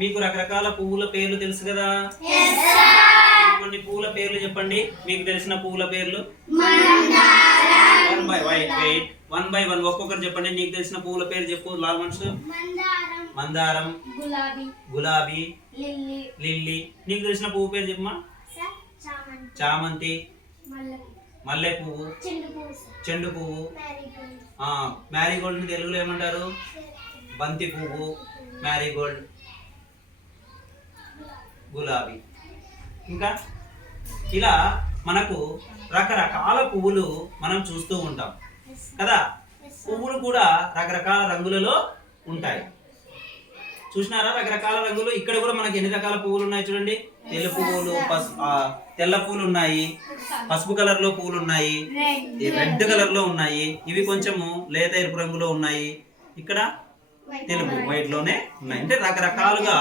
మీకు రకరకాల పువ్వుల పేర్లు తెలుసు కదా. కొన్ని పువ్వుల పేర్లు చెప్పండి, మీకు తెలిసిన పువ్వుల పేర్లు. వన్ బై వన్ ఒక్కొక్కరు చెప్పండి. నీకు తెలిసిన పువ్వుల పేరు చెప్పు. లాల్ మనుషులు. మందారం, గులాబీ, లిల్లీ. నీకు తెలిసిన పువ్వు పేరు చెప్పమా. చామంతి, మల్లె పువ్వు, చెండు పువ్వు. మ్యారీగోల్డ్ తెలుగులో ఏమంటారు? బంతి పువ్వు, మ్యారీగోల్డ్, గులాబీ. ఇంకా ఇలా మనకు రకరకాల పువ్వులు మనం చూస్తూ ఉంటాం కదా. పువ్వులు కూడా రకరకాల రంగులలో ఉంటాయి. చూసినారా రకరకాల రంగులు? ఇక్కడ కూడా మనకి ఎన్ని రకాల పువ్వులు ఉన్నాయి చూడండి. తెలుపు పువ్వులు, తెల్ల పువ్వులు ఉన్నాయి, పసుపు కలర్ లో పువ్వులు ఉన్నాయి, రెడ్ కలర్ లో ఉన్నాయి, ఇవి కొంచెము లేత ఎరుపు రంగులో ఉన్నాయి, ఇక్కడ తెలుపు వైట్ లోనే ఉన్నాయి. అంటే రకరకాలుగా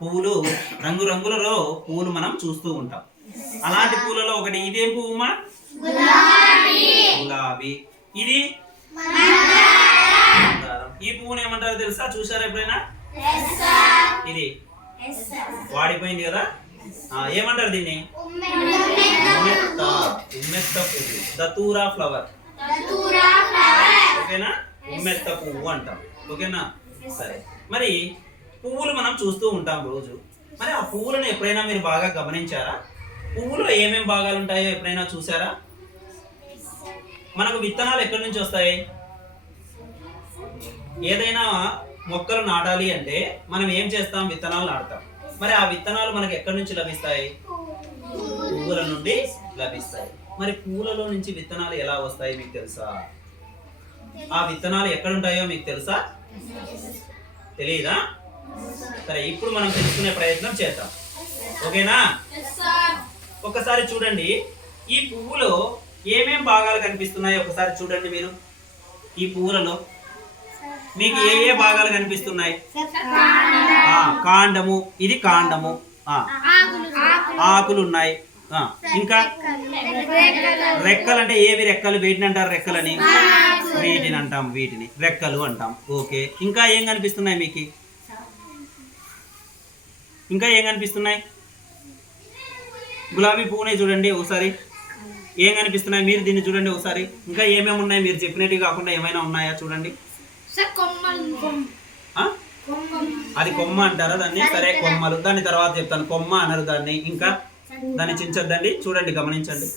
పువ్వులు, రంగురంగులలో పువ్వులు మనం చూస్తూ ఉంటాం. అలాంటి పువ్వులలో ఒకటి ఇదేం పువ్వుమా? గులాబీ. ఇది ఈ పువ్వుని ఏమంటారో తెలుసా? చూసారా ఎప్పుడైనా? ఇది వాడిపోయింది కదా, ఏమంటారు దీన్ని? ఉమ్మెత్త పువ్వు, దతూరా ఫ్లవర్. ఓకేనా? ఉమ్మెత్త పువ్వు అంటాం. ఓకేనా? సరే, మరి పువ్వులు మనం చూస్తూ ఉంటాం రోజు. మరి ఆ పువ్వులను ఎప్పుడైనా మీరు బాగా గమనించారా? పువ్వులో ఏమేమి భాగాలు ఉంటాయో ఎప్పుడైనా చూసారా? మనకు విత్తనాలు ఎక్కడి నుంచి వస్తాయి? ఏదైనా మొక్కలు నాటాలి అంటే మనం ఏం చేస్తాం? విత్తనాలు నాటుతాం. మరి ఆ విత్తనాలు మనకు ఎక్కడి నుంచి లభిస్తాయి? పువ్వుల నుండి లభిస్తాయి. మరి పువ్వులలో నుంచి విత్తనాలు ఎలా వస్తాయి మీకు తెలుసా? ఆ విత్తనాలు ఎక్కడ ఉంటాయో మీకు తెలుసా? తెలియదా? సరే, ఇప్పుడు మనం తెలుసుకునే ప్రయత్నం చేద్దాం. ఓకేనా? ఒకసారి చూడండి, ఈ పువ్వులో ఏమేం భాగాలు కనిపిస్తున్నాయో ఒకసారి చూడండి మీరు. ఈ పువ్వులలో మీకు ఏ ఏ భాగాలు కనిపిస్తున్నాయి? కాండము, ఇది కాండము. ఆకులు ఉన్నాయి. ఇంకా రెక్కలు. అంటే ఏవి రెక్కలు? వీటిని అంటారు రెక్కలని. వీటిని అంటాం, వీటిని రెక్కలు అంటాం. ఓకే, ఇంకా ఏం కనిపిస్తున్నాయి మీకు? ఇంకా ఏం కనిపిస్తున్నాయి? గులాబీ పువ్వునే చూడండి ఒకసారి, ఏం కనిపిస్తున్నాయి? మీరు దీన్ని చూడండి ఒకసారి. ఇంకా ఏమేమి ఉన్నాయి? మీరు చెప్పినట్టు కాకుండా ఏమైనా ఉన్నాయా చూడండి. అది కొమ్మ అంటారా దాన్ని? సరే, కొమ్మలు. దాన్ని తర్వాత చెప్తాను. కొమ్మ అనరు దాన్ని. ఇంకా దాన్ని చించొద్దండి. చూడండి, గమనించండి.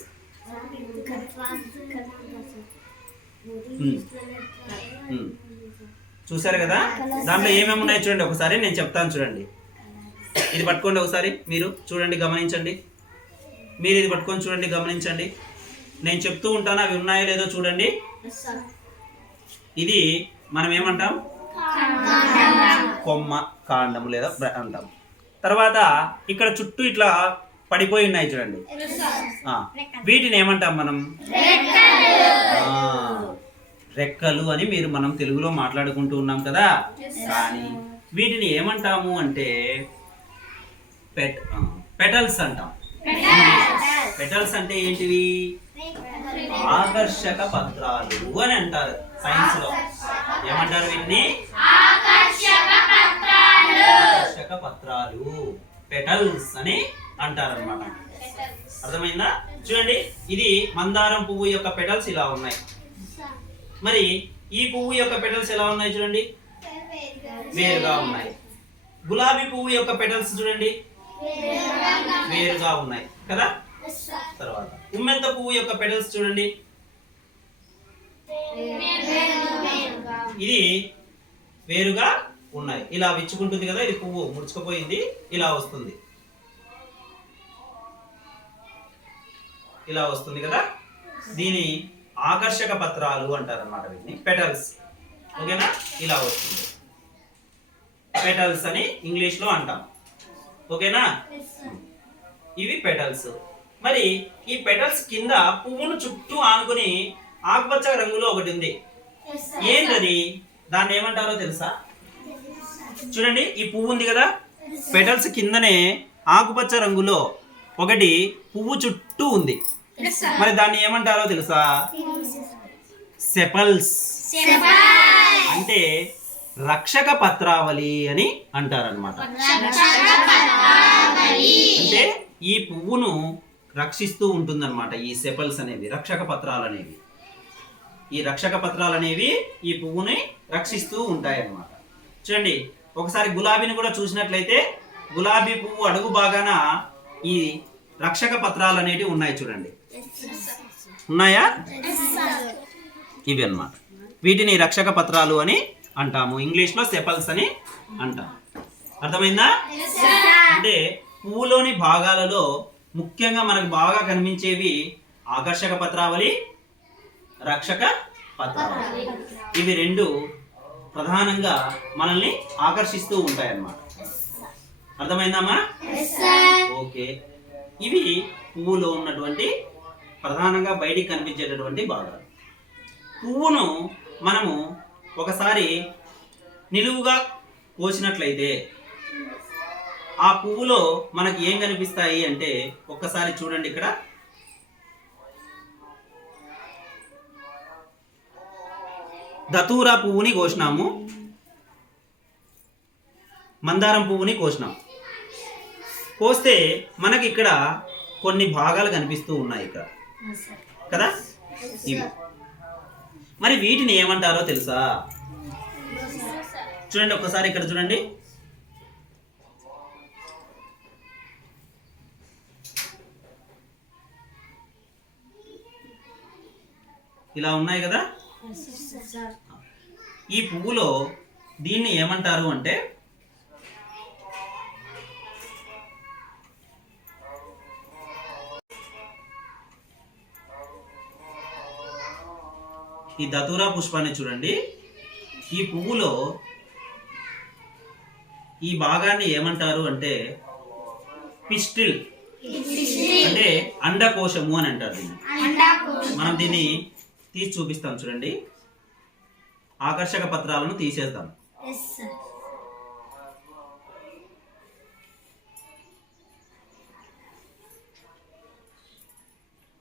చూసారు కదా? దాంట్లో ఏమేమి ఉన్నాయో చూడండి ఒకసారి, నేను చెప్తాను చూడండి. ఇది పట్టుకోండి ఒకసారి, మీరు చూడండి, గమనించండి. మీరు ఇది పట్టుకొని చూడండి, గమనించండి. నేను చెప్తూ ఉంటాను, అవి ఉన్నాయో లేదో చూడండి. ఇది మనం ఏమంటాం? కొమ్మ, కాండము లేదా అంటాం. తర్వాత ఇక్కడ చుట్టూ ఇట్లా పడిపోయి ఉన్నాయి చూడండి, వీటిని ఏమంటాం మనం? రెక్కలు అని మనం తెలుగులో మాట్లాడుకుంటూ ఉన్నాం కదా. కానీ వీటిని ఏమంటాము అంటే పెటల్స్ అంటాం. పెటల్స్ అంటే ఏంటివి? ఆకర్షక పత్రాలు అని అంటారు సైన్స్ లో. ఏమంటారు వీటిని? ఆకర్షక పత్రాలు, పెటల్స్ అని అంటారు అన్నమాట. అర్థమైందా? చూడండి, ఇది మందారం పువ్వు యొక్క పెటల్స్ ఇలా ఉన్నాయి. మరి ఈ పువ్వు యొక్క పెటల్స్ ఎలా ఉన్నాయి చూడండి, వేరుగా ఉన్నాయి. గులాబీ పువ్వు యొక్క పెటల్స్ చూడండి, వేరుగా ఉన్నాయి కదా. తర్వాత ఉమ్మెత్త పువ్వు యొక్క పెటల్స్ చూడండి, ఇది వేరుగా ఉన్నాయి. ఇలా విచ్చుకుంటుంది కదా, ఇది పువ్వు ముడుచుకుపోయింది, ఇలా వస్తుంది, ఇలా వస్తుంది కదా. దీని ఆకర్షక పత్రాలు అంటారు అన్నమాట, వీటిని పెటల్స్. ఓకేనా? ఇలా వస్తుంది, పెటల్స్ అని ఇంగ్లీష్ లో అంటాం. ఓకేనా? ఇవి పెటల్స్. మరి ఈ పెటల్స్ కింద పువ్వును చుట్టూ ఆనుకుని ఆకుపచ్చ రంగులో ఒకటి ఉంది. ఏంటది? దాన్ని ఏమంటారో తెలుసా? చూడండి, ఈ పువ్వు ఉంది కదా, పెటల్స్ కిందనే ఆకుపచ్చ రంగులో ఒకటి పువ్వు చుట్టూ ఉంది. మరి దాన్ని ఏమంటారో తెలుసా? సెపల్స్. అంటే రక్షక పత్రావళి అని అంటారనమాట. అంటే ఈ పువ్వును రక్షిస్తూ ఉంటుందన్నమాట. ఈ సెపల్స్ అనేవి రక్షక పత్రాలు అనేవి, ఈ రక్షక పత్రాలు అనేవి ఈ పువ్వుని రక్షిస్తూ ఉంటాయి అన్నమాట. చూడండి, ఒకసారి గులాబీని కూడా చూసినట్లయితే గులాబీ పువ్వు అడుగు భాగాన ఈ రక్షక పత్రాలు అనేవి ఉన్నాయి. చూడండి, ఉన్నాయా? ఇవి అన్నమాట. వీటిని రక్షక పత్రాలు అని అంటాము. ఇంగ్లీష్లో సెపల్స్ అని అంటాం. అర్థమైందా? అంటే పువ్వులోని భాగాలలో ముఖ్యంగా మనకు బాగా కనిపించేవి ఆకర్షక పత్రావళి, రక్షక పత్రావళి. ఇవి రెండు ప్రధానంగా మనల్ని ఆకర్షిస్తూ ఉంటాయి అన్నమాట. అర్థమైందమ్మా? ఓకే. ఇవి పువ్వులో ఉన్నటువంటి ప్రధానంగా బయటికి కనిపించేటటువంటి భాగాలు. పువ్వును మనము ఒకసారి నిలువుగా కోసినట్లయితే ఆ పువ్వులో మనకి ఏం కనిపిస్తాయి అంటే, ఒక్కసారి చూడండి, ఇక్కడ దతూరా పువ్వుని కోసినాము, మందారం పువ్వుని కోసినాం. కోస్తే మనకి ఇక్కడ కొన్ని భాగాలు కనిపిస్తూ ఉన్నాయి ఇక్కడ కదా. ఇవి మరి వీటిని ఏమంటారో తెలుసా? చూడండి, ఒక్కసారి ఇక్కడ చూడండి. ఇలా ఉన్నాయి కదా. ఈ పువ్వులో దీన్ని ఏమంటారు అంటే ఈ దతూరా పుష్పాన్ని చూడండి. ఈ పువ్వులో ఈ భాగాన్ని ఏమంటారు అంటే పిస్టిల్, అంటే అండకోశము అని అంటారు దీన్ని. మనం దీన్ని తీసి చూపిస్తాం. చూడండి, ఆకర్షక పత్రాలను తీసేద్దాం.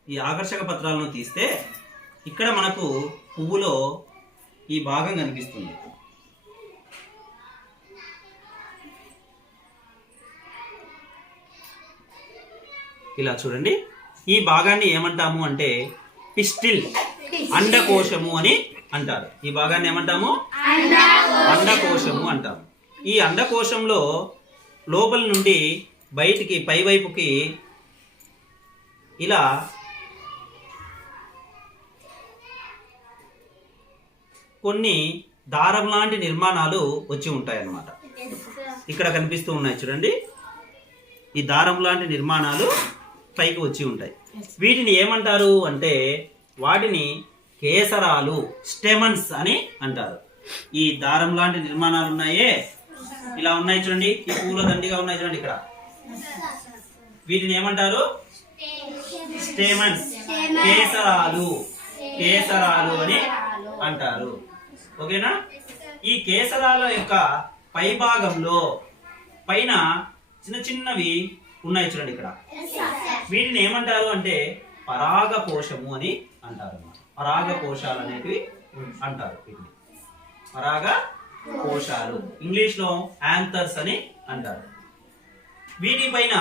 ఈ ఆకర్షక పత్రాలను తీస్తే ఇక్కడ మనకు పువ్వులో ఈ భాగం కనిపిస్తుంది. ఇలా చూడండి, ఈ భాగాన్ని ఏమంటాము అంటే పిస్టిల్, అండకోశము అని అంటారు. ఈ భాగాన్ని ఏమంటాము? అండకోశము అంటాము. ఈ అండకోశంలో లోపల నుండి బయటికి పైవైపుకి ఇలా కొన్ని దారం లాంటి నిర్మాణాలు వచ్చి ఉంటాయి అన్నమాట. ఇక్కడ కనిపిస్తూ ఉన్నాయి చూడండి, ఈ దారం లాంటి నిర్మాణాలు పైకి వచ్చి ఉంటాయి. వీటిని ఏమంటారు అంటే వాటిని కేసరాలు, స్టెమన్స్ అని అంటారు. ఈ దారం లాంటి నిర్మాణాలు ఉన్నాయే, ఇలా ఉన్నాయి చూడండి, ఈ పూల దండిగా ఉన్నాయి చూడండి ఇక్కడ. వీటిని ఏమంటారు? స్టెమన్స్, కేసరాలు, కేసరాలు అని అంటారు. ఓకేనా? ఈ కేసరాల యొక్క పై భాగంలో పైన చిన్న చిన్నవి ఉన్నాయి చూడండి ఇక్కడ. వీటిని ఏమంటారు అంటే పరాగకోశము అని అంటారు. పరాగకోశాలు అనేటివి అంటారు. వీటిని పరాగకోశాలు, ఇంగ్లీష్ లో యాంథర్స్ అని అంటారు. వీటిపైన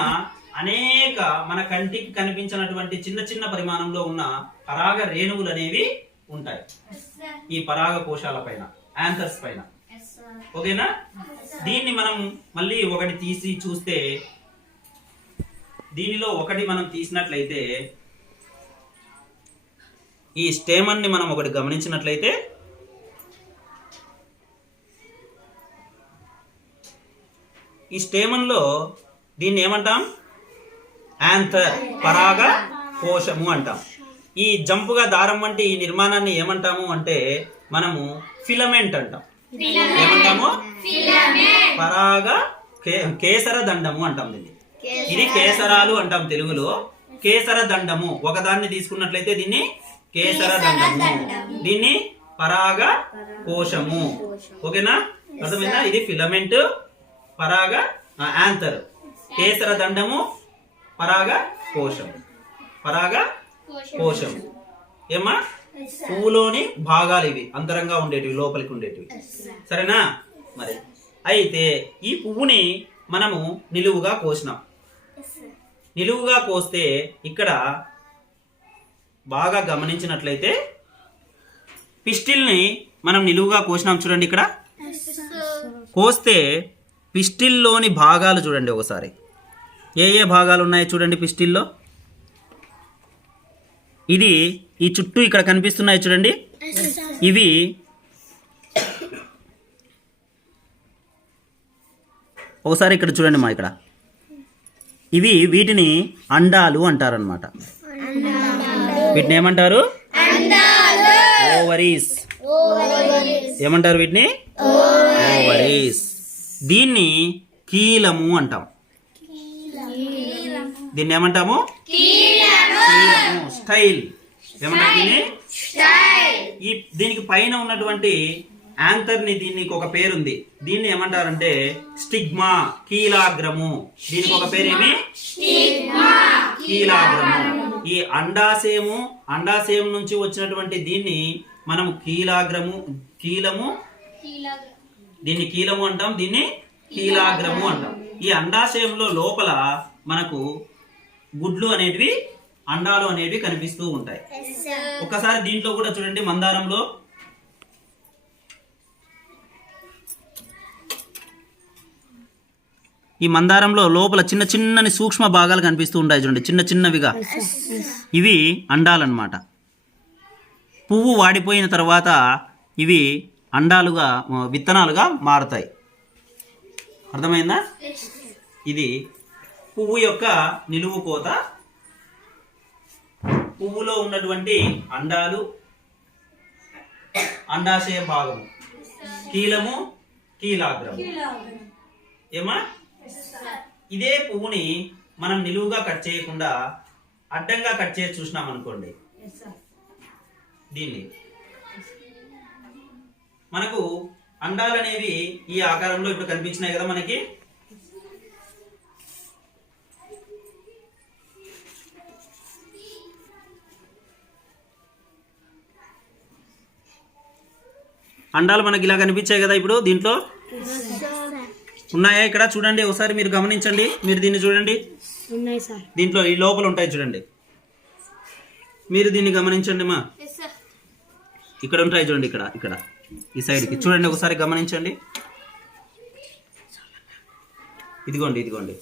అనేక మన కంటికి కనిపించినటువంటి చిన్న చిన్న పరిమాణంలో ఉన్న పరాగ రేణువులు అనేవి ఉంటాయి ఈ పరాగకోశాల పైన, యాంథర్స్ పైన. ఓకేనా? దీన్ని మనం మళ్ళీ ఒకటి తీసి చూస్తే, దీనిలో ఒకటి మనం తీసినట్లయితే, ఈ స్టేమన్ ని మనం ఒకటి గమనించినట్లయితే ఈ స్టేమన్ లో దీన్ని ఏమంటాం? యాంథర్, పరాగ కోశము అంటాం. ఈ జంపుగా దారం వంటి ఈ నిర్మాణాన్ని ఏమంటాము అంటే మనము ఫిలమెంట్ అంటాం. ఏమంటాము? పరాగ కేసర దండము అంటాం దీన్ని. ఇది కేసరాలు అంటాం తెలుగులో. కేసర దండము ఒకదాన్ని తీసుకున్నట్లయితే దీన్ని కేసర దండము, దీన్ని పరాగ కోశము. ఓకేనా? అర్థమైందా? ఇది ఫిలమెంట్, పరాగ యాంథర్, కేసర దండము, పరాగ కోశము, పరాగ కోశము. ఏమ్మా? పువ్వులోని భాగాలు ఇవి, అంతరంగా ఉండేటివి, లోపలికి ఉండేటివి. సరేనా? మరి అయితే ఈ పువ్వుని మనము నిలువుగా కోసినాం. నిలువుగా కోస్తే ఇక్కడ బాగా గమనించినట్లయితే పిస్టిల్ని మనం నిలువుగా కోసినాం. చూడండి, ఇక్కడ కోస్తే పిస్టిల్లోని భాగాలు చూడండి ఒకసారి. ఏ ఏ భాగాలు ఉన్నాయో చూడండి పిస్టిల్లో. ఇది ఈ చుట్టూ ఇక్కడ కనిపిస్తున్నాయి చూడండి, ఇవి ఒకసారి ఇక్కడ చూడండి మా, ఇక్కడ ఇవి వీటిని అండాలు అంటారనమాట. వీటిని ఏమంటారు? ఓవరీస్. ఏమంటారు వీటిని? ఓవరీస్. దీన్ని కీలము అంటాం. దీన్ని ఏమంటాము? కీలము. స్టైల్ ఏమంటారు దీన్ని? దీనికి పైన ఉన్నటువంటి యాంథర్ని, దీనికి ఒక పేరుంది. దీన్ని ఏమంటారంటే స్టిగ్మా, కీలాగ్రము. దీనికి ఒక పేరేమి? కీలాగ్రము. ఈ అండాశయం నుంచి వచ్చినటువంటి దీన్ని మనం కీలము, దీన్ని కీలము అంటాం, దీన్ని కీలాగ్రము అంటాం. ఈ అండాశయంలో లోపల మనకు గుడ్లు అనేటివి, అండాలు అనేవి కనిపిస్తూ ఉంటాయి. ఒకసారి దీంట్లో కూడా చూడండి, మందారంలో ఈ మందారంలో లోపల చిన్న చిన్నని సూక్ష్మ భాగాలు కనిపిస్తూ ఉంటాయి చూడండి, చిన్న చిన్నవిగా. ఇవి అండాలన్నమాట. పువ్వు వాడిపోయిన తర్వాత ఇవి అండాలుగా, విత్తనాలుగా మారుతాయి. అర్థమైందా? ఇది పువ్వు యొక్క నిలువు కోత. పువ్వులో ఉన్నటువంటి అండాలు, అండాశయ భాగము, కీలము, కీలాగ్రము. ఏమా? ఇదే పువ్వుని మనం నిలువుగా కట్ చేయకుండా అడ్డంగా కట్ చేసి చూసినాం అనుకోండి, దీన్ని మనకు అండాలు అనేవి ఈ ఆకారంలో ఇప్పుడు కనిపించినాయి కదా మనకి. అండాలు మనకి ఇలా కనిపించాయి కదా ఇప్పుడు. దీంట్లో ఉన్నాయా? ఇక్కడ చూడండి ఒకసారి, మీరు గమనించండి. మీరు దీన్ని చూడండి, దీంట్లో ఈ లోపల ఉంటాయి చూడండి. మీరు దీన్ని గమనించండి మా, ఇక్కడ ఉంటాయి చూడండి, ఇక్కడ ఈ సైడ్కి చూడండి ఒకసారి గమనించండి. ఇదిగోండి చూడండి.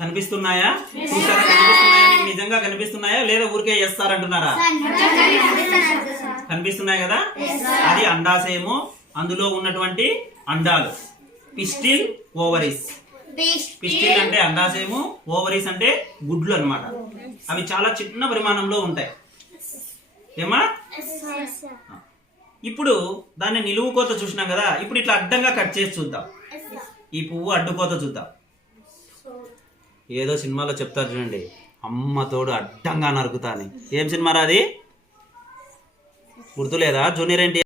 కనిపిస్తున్నాయా? చూసారా? కనిపిస్తున్నాయా? మీకు నిజంగా కనిపిస్తున్నాయా లేదా ఊరికే చేస్తారంటున్నారా? కనిపిస్తున్నాయి కదా. అది అండాశయము, అందులో ఉన్నటువంటి అండాలు. Pistil, ovaries. పిస్టిల్ అంటే అండాశయము, ఓవరీస్ అంటే గుడ్లు అన్నమాట. అవి చాలా చిన్న పరిమాణంలో ఉంటాయి. ఏమా? ఇప్పుడు దాన్ని నిలువు కోత చూసినాం కదా, ఇప్పుడు ఇట్లా అడ్డంగా కట్ చేసి చూద్దాం. ఈ పువ్వు అడ్డుకోత చూద్దాం. ఏదో సినిమాలో చెప్తారు చూడండి, అమ్మ తోడు అడ్డంగా నరుకుతా అని. ఏం సినిమారా అది? గుర్తులేదా? జూనియర్ ఎన్టీఆర్